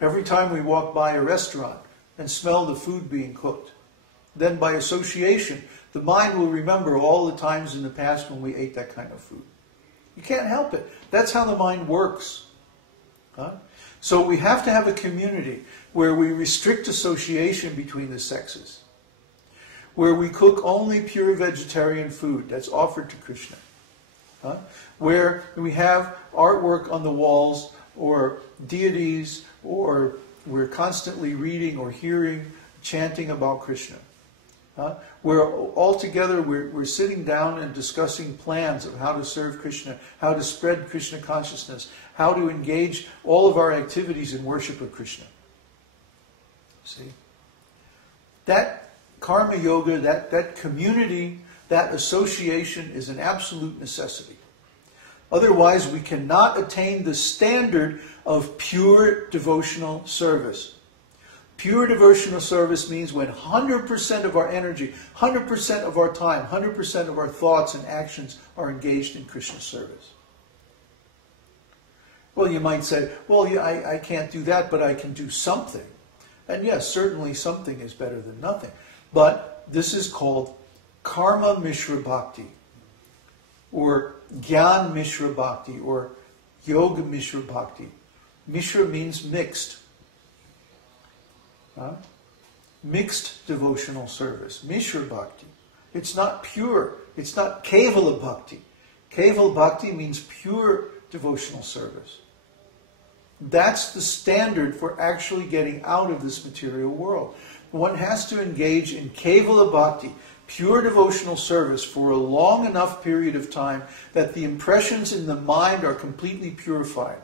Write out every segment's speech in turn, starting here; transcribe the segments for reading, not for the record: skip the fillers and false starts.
Every time we walk by a restaurant and smell the food being cooked, then by association, the mind will remember all the times in the past when we ate that kind of food. You can't help it. That's how the mind works. Huh? So we have to have a community where we restrict association between the sexes, where we cook only pure vegetarian food that's offered to Krishna, where we have artwork on the walls or deities, or we're constantly reading or hearing, chanting about Krishna. Where all together we're sitting down and discussing plans of how to serve Krishna, how to spread Krishna consciousness, how to engage all of our activities in worship of Krishna. See? That karma yoga, that community, that association is an absolute necessity. Otherwise, we cannot attain the standard of pure devotional service. Pure devotional service means when 100% of our energy, 100% of our time, 100% of our thoughts and actions are engaged in Krishna service. Well, you might say, well, yeah, I can't do that, but I can do something. And yes, certainly something is better than nothing. But this is called Karma Mishra Bhakti, or Gyan Mishra Bhakti, or Yoga Mishra Bhakti. Mishra means mixed. Mixed devotional service. Mishra Bhakti. It's not pure. It's not Kevala Bhakti. Kevala Bhakti means pure devotional service. That's the standard for actually getting out of this material world. One has to engage in Kevala Bhakti, pure devotional service, for a long enough period of time that the impressions in the mind are completely purified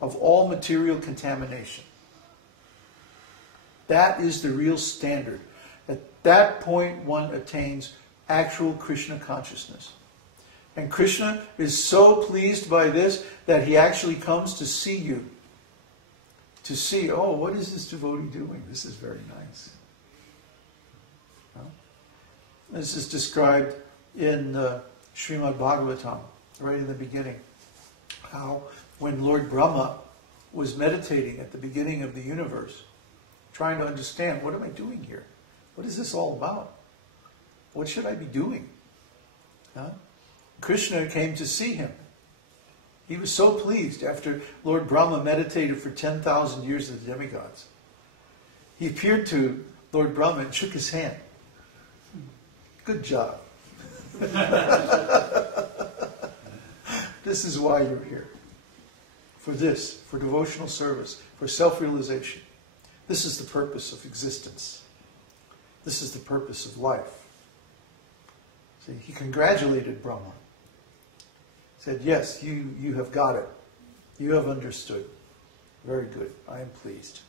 of all material contamination. That is the real standard. At that point, one attains actual Krishna consciousness. And Krishna is so pleased by this that he actually comes to see you. To see, oh, what is this devotee doing? This is very nice. This is described in Srimad Bhagavatam, right in the beginning. How when Lord Brahma was meditating at the beginning of the universe, trying to understand, what am I doing here? What is this all about? What should I be doing? Krishna came to see him. He was so pleased after Lord Brahma meditated for 10,000 years with the demigods. He appeared to Lord Brahma and shook his hand. Good job. This is why you're here. For this, for devotional service, for self-realization. This is the purpose of existence. This is the purpose of life. See, he congratulated Brahma. Said, yes, you have got it. You have understood. Very good. I am pleased.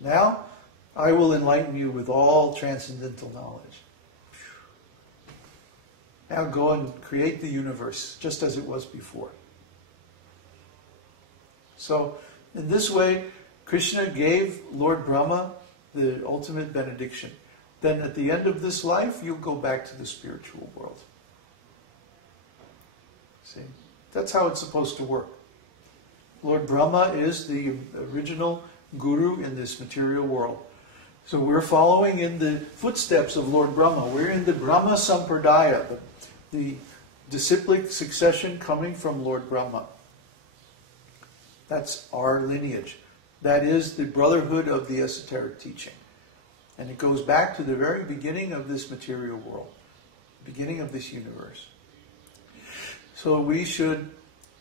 Now, I will enlighten you with all transcendental knowledge. Now go and create the universe just as it was before. So, in this way, Krishna gave Lord Brahma the ultimate benediction. Then at the end of this life, you'll go back to the spiritual world. See? That's how it's supposed to work. Lord Brahma is the original guru in this material world. So we're following in the footsteps of Lord Brahma. We're in the Brahma Sampradaya, the disciplic succession coming from Lord Brahma. That's our lineage. That is the brotherhood of the esoteric teaching. And it goes back to the very beginning of this material world, the beginning of this universe. So we should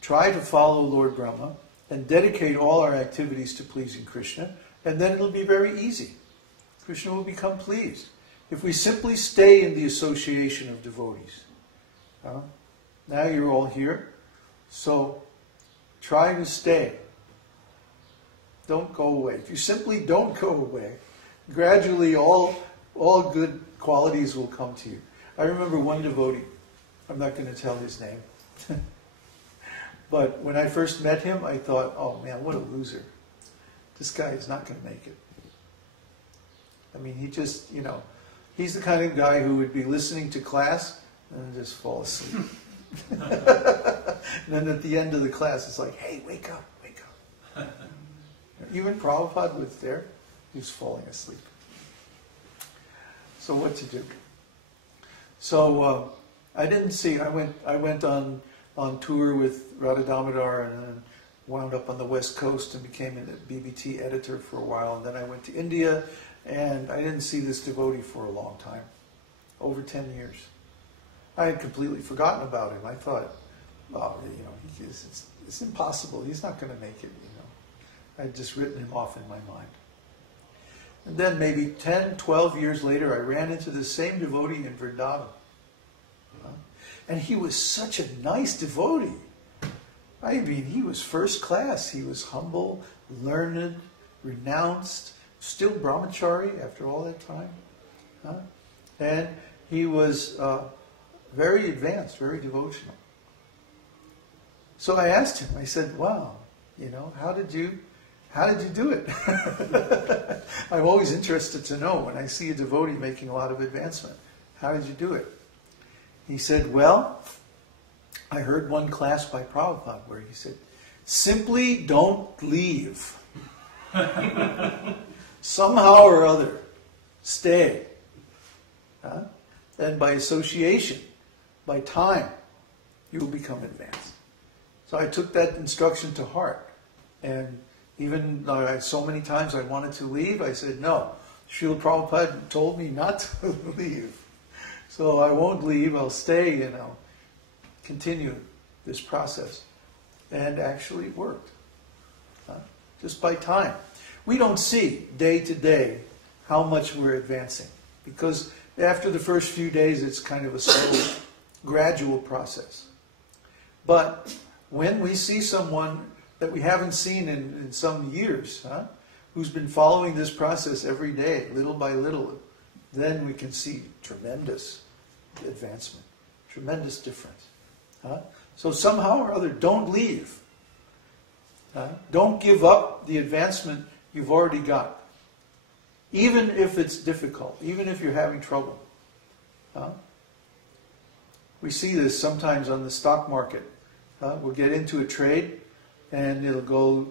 try to follow Lord Brahma and dedicate all our activities to pleasing Krishna, and then it'll be very easy. Krishna will become pleased. If we simply stay in the association of devotees. Now you're all here, so try to stay. Don't go away. If you simply don't go away, gradually all good qualities will come to you. I remember one devotee, I'm not going to tell his name, but when I first met him, I thought, oh man, what a loser. This guy is not going to make it. I mean, he just, he's the kind of guy who would be listening to class and just fall asleep. And then at the end of the class, it's like, hey, wake up, wake up. even Prabhupada was there. He was falling asleep. So what to do? So I didn't see. I went on tour with Radha Damodar and then wound up on the West Coast and became a BBT editor for a while. And then I went to India, and I didn't see this devotee for a long time, over 10 years. I had completely forgotten about him. I thought, oh, it's impossible. He's not going to make it, I'd just written him off in my mind. And then maybe 10, 12 years later, I ran into the same devotee in Vrindavan. And he was such a nice devotee. I mean, he was first class. He was humble, learned, renounced, still brahmachari after all that time. And he was very advanced, very devotional. So I asked him, I said, wow, how did you do it? I'm always interested to know when I see a devotee making a lot of advancement. How did you do it? He said, well, I heard one class by Prabhupada where he said, simply don't leave. Somehow or other, stay. And by association, by time, you will become advanced. So I took that instruction to heart. And even though so many times I wanted to leave, I said, no, Srila Prabhupada told me not to leave. So I won't leave, I'll stay and I'll continue this process. And actually it worked. Just by time. We don't see day to day how much we're advancing. Because after the first few days it's kind of a slow, gradual process. But when we see someone that we haven't seen in some years, who's been following this process every day, little by little, then we can see tremendous advancement, tremendous difference. So somehow or other, don't leave. Don't give up the advancement you've already got. Even if it's difficult, even if you're having trouble. We see this sometimes on the stock market. We'll get into a trade and it'll go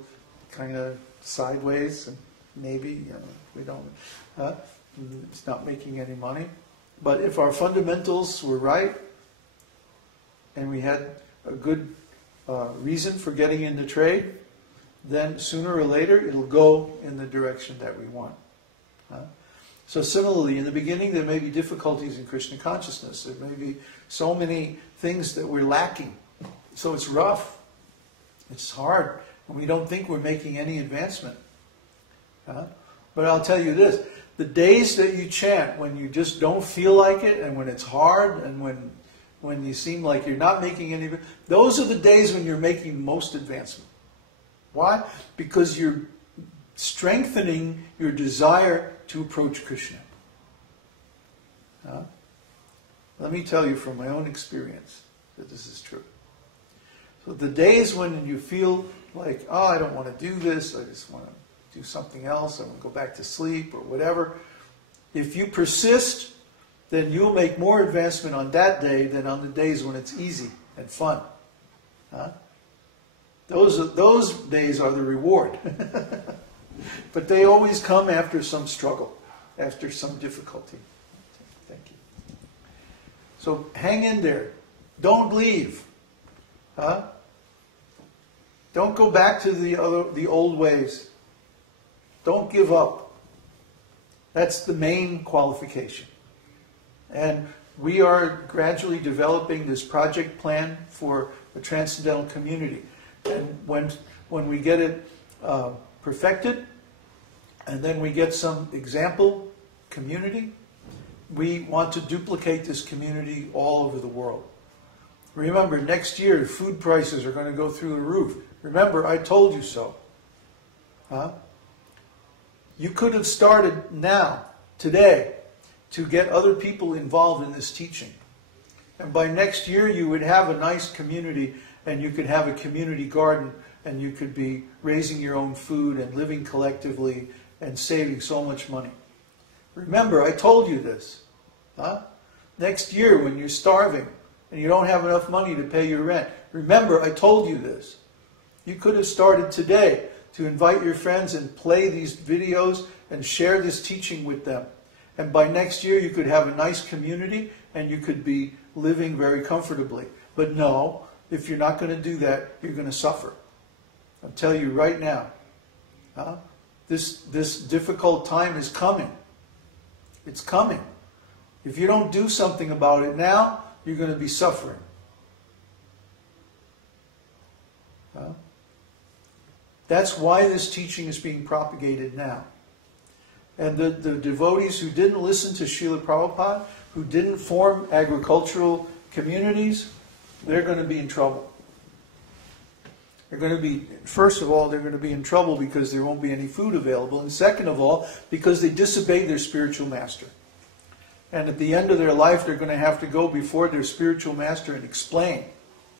kind of sideways and maybe we don't, it's not making any money. But if our fundamentals were right and we had a good reason for getting into trade, then sooner or later it'll go in the direction that we want. So similarly, in the beginning there may be difficulties in Krishna consciousness. There may be so many things that we're lacking. So it's rough. It's hard. And we don't think we're making any advancement. But I'll tell you this. The days that you chant when you just don't feel like it and when it's hard and when you seem like you're not making any, those are the days when you're making most advancement. Why? Because you're strengthening your desire to approach Krishna. Let me tell you from my own experience that this is true. So the days when you feel like, oh, I don't want to do this, I just want to do something else, I want to go back to sleep or whatever, if you persist, then you'll make more advancement on that day than on the days when it's easy and fun. Those days are the reward. But they always come after some struggle, after some difficulty. Thank you. So hang in there. Don't leave. Don't go back to the old ways. Don't give up. That's the main qualification. And we are gradually developing this project plan for the transcendental community. And when we get it perfected, and then we get some example community, we want to duplicate this community all over the world. Remember, next year food prices are going to go through the roof. Remember, I told you so. You could have started now, today, to get other people involved in this teaching. And by next year you would have a nice community and you could have a community garden and you could be raising your own food and living collectively and saving so much money. Remember, I told you this. Next year when you're starving and you don't have enough money to pay your rent, remember, I told you this. You could have started today to invite your friends and play these videos and share this teaching with them. And by next year you could have a nice community and you could be living very comfortably. But no, if you're not going to do that, you're going to suffer. I'll tell you right now, this difficult time is coming. It's coming. If you don't do something about it now, you're going to be suffering. That's why this teaching is being propagated now. And the devotees who didn't listen to Srila Prabhupada, who didn't form agricultural communities, they're going to be in trouble. They're going to be, first of all, they're going to be in trouble because there won't be any food available. And second of all, because they disobeyed their spiritual master. And at the end of their life, they're going to have to go before their spiritual master and explain